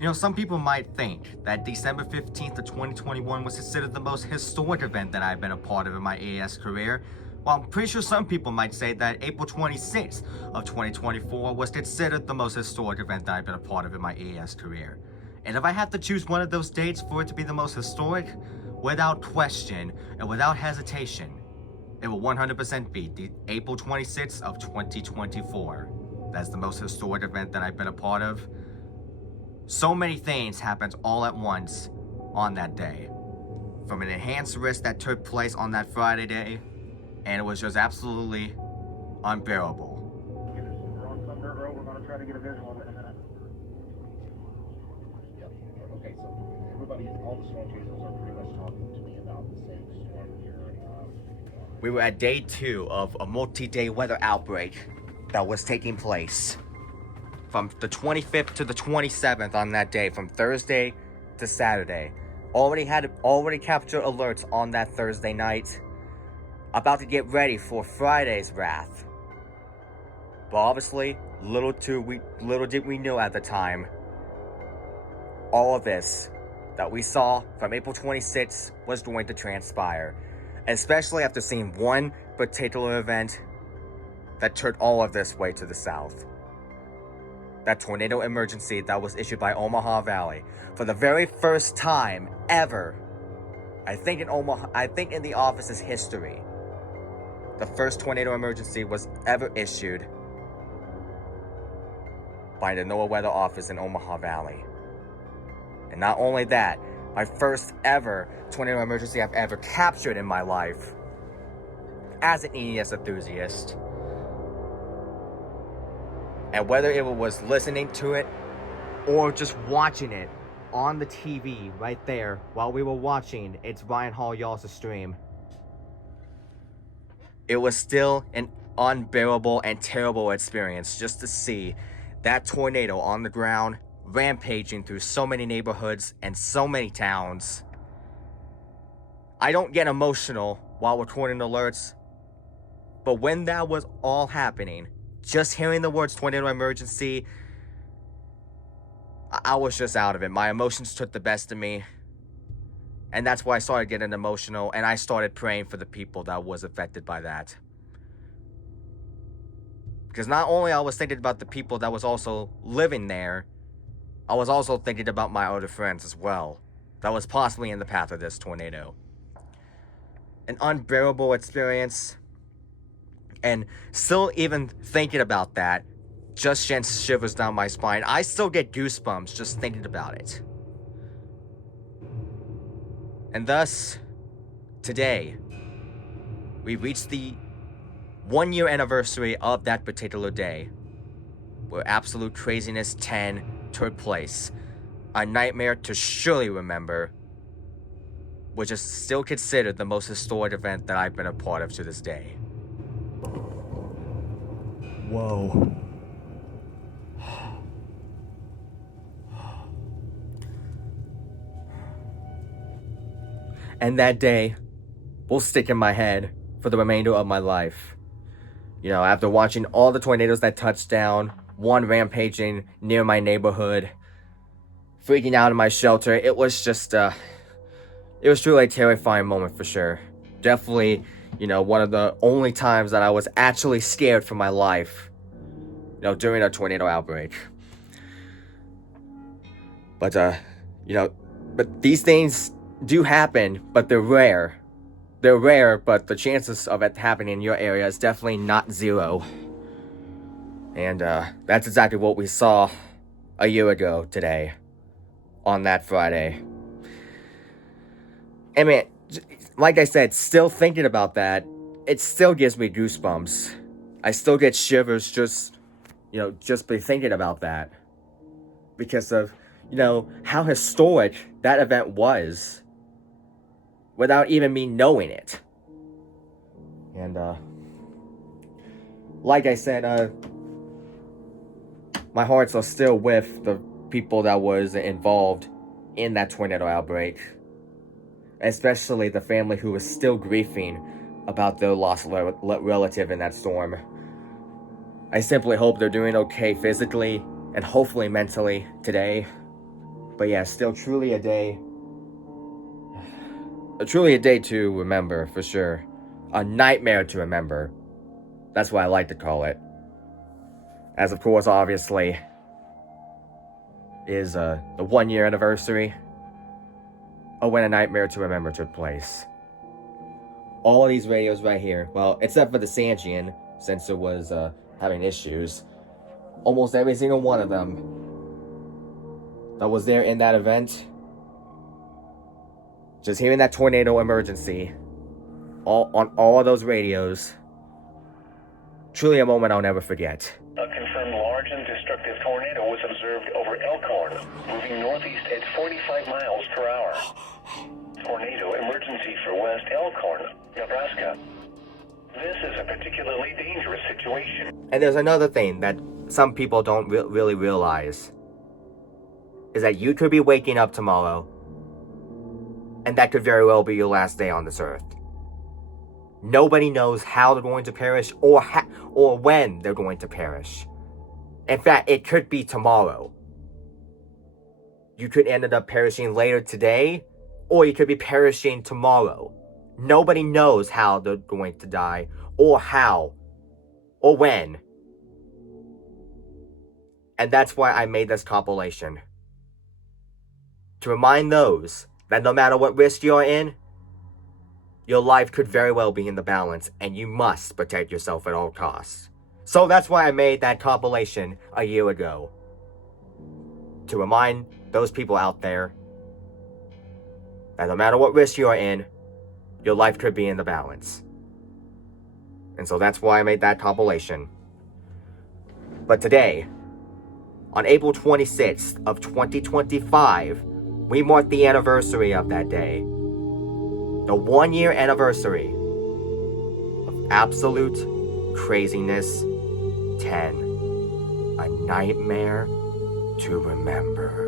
You know, some people might think that December 15th of 2021 was considered the most historic event that I've been a part of in my AS career, while I'm pretty sure some people might say that April 26th of 2024 was considered the most historic event that I've been a part of in my AS career. And if I have to choose one of those dates for it to be the most historic, without question and without hesitation, it will 100% be the April 26th of 2024. That's the most historic event that I've been a part of. So many things happened all at once on that day. From an enhanced risk that took place on that Friday day, and it was just absolutely unbearable. We're on some dirt road. We're going to try to get a visual of it in a minute. Yep. Okay, so everybody, all the storm chasers are pretty much talking to me about the same storm here. We were at day 2 of a multi-day weather outbreak that was taking place from the 25th to the 27th on that day, from Thursday to Saturday. Already captured alerts on that Thursday night, about to get ready for Friday's wrath. But obviously, little did we know at the time, all of this that we saw from April 26th was going to transpire, especially after seeing one particular event that turned all of this way to the south. That tornado emergency that was issued by Omaha Valley for the very first time ever, I think in the office's history, the first tornado emergency was ever issued by the NOAA Weather Office in Omaha Valley. And not only that, my first ever tornado emergency I've ever captured in my life as an EES enthusiast. And whether it was listening to it or just watching it on the TV right there while we were watching It's Ryan Hall Y'all's stream, it was still an unbearable and terrible experience just to see that tornado on the ground rampaging through so many neighborhoods and so many towns. I don't get emotional while recording alerts, but when that was all happening, just hearing the words tornado emergency, I was just out of it. My emotions took the best of me. And that's why I started getting emotional, and I started praying for the people that was affected by that. Because not only I was thinking about the people that was also living there, I was also thinking about my other friends as well, that was possibly in the path of this tornado. An unbearable experience. And still even thinking about that just sends shivers down my spine. I still get goosebumps just thinking about it. And thus, today, we reached the 1-year anniversary of that particular day, where Absolute Craziness 10 took place. A nightmare to surely remember, which is still considered the most historic event that I've been a part of to this day. Whoa. And that day will stick in my head for the remainder of my life. You know, after watching all the tornadoes that touched down, one rampaging near my neighborhood, freaking out in my shelter, it was just, it was truly a terrifying moment for sure. Definitely, you know, one of the only times that I was actually scared for my life, you know, during a tornado outbreak. But, you know, but these things do happen, but they're rare. They're rare, but the chances of it happening in your area is definitely not zero. And, that's exactly what we saw a year ago today, on that Friday. I mean, like I said, still thinking about that, it still gives me goosebumps. I still get shivers just, you know, just by thinking about that. Because of, you know, how historic that event was, without even me knowing it. And, like I said, my hearts are still with the people that was involved in that tornado outbreak. Especially the family who was still grieving about their lost relative in that storm. I simply hope they're doing okay physically and hopefully mentally today. But yeah, still truly a day. Truly a day to remember, for sure. A nightmare to remember. That's what I like to call it. As of course, obviously, is the 1 year anniversary of when A Nightmare to Remember took place. All of these radios right here, well, except for the Sanjian, since it was having issues, almost every single one of them that was there in that event, just hearing that tornado emergency on all of those radios, truly a moment I'll never forget. A confirmed large and destructive tornado was observed over Elkhorn, moving northeast at 45 miles per hour. Tornado emergency for West Elkhorn, Nebraska. This is a particularly dangerous situation. And there's another thing that some people don't really realize, is that you could be waking up tomorrow, and that could very well be your last day on this earth. Nobody knows how they're going to perish or when they're going to perish. In fact, it could be tomorrow. You could end up perishing later today, or you could be perishing tomorrow. Nobody knows how they're going to die, or how, or when. And that's why I made this compilation. To remind those that no matter what risk you're in, your life could very well be in the balance, and you must protect yourself at all costs. So that's why I made that compilation a year ago. To remind those people out there that no matter what risk you're in, your life could be in the balance. And so that's why I made that compilation. But today, on April 26th of 2025, we mark the anniversary of that day. The 1 year anniversary of Absolute Craziness 10. A Nightmare to Remember.